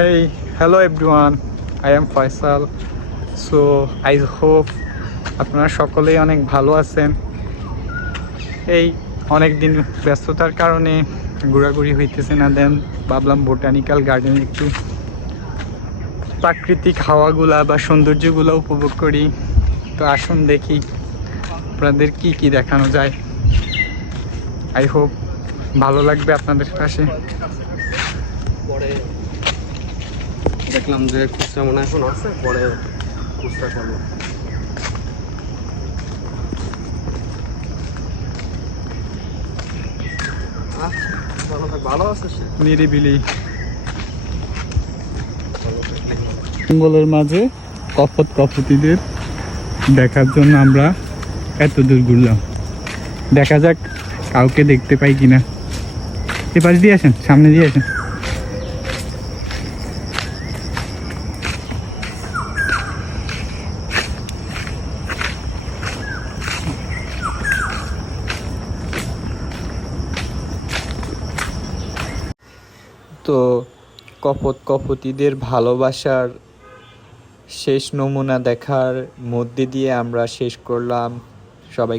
Hey, hello everyone. I am Faisal. So I hope আপনারা সকলেই অনেক ভালো আছেন। এই অনেক দিন ব্যস্ততার কারণে ঘোরাঘুরি হইতেছে না দেন। ভাবলাম বোটানিক্যাল গার্ডেনে একটু প্রাকৃতিক হাওয়াগুলা বা সৌন্দর্যগুলো উপভোগ করি। তো আসুন দেখি আপনাদের কি কি দেখানো যায়। আই হোপ ভালো লাগবে আপনাদের কাছে। দেখলাম যে খুচরা মনে এখন আছে পরে খুচরা করব। ভালো আছে নিরিবিলি। জঙ্গলের মাঝে কপত কপতিদের দেখার জন্য আমরা এত দূর ঘুরলাম। দেখা যাক কাউকে দেখতে পাই কিনা। এপাশ দিয়ে আসেন সামনে দিয়ে আসেন। তো কপত কপতিদের ভালোবাসার শেষ নমুনা দেখার মধ্যে দিয়ে আমরা শেষ করলাম। সবাইকে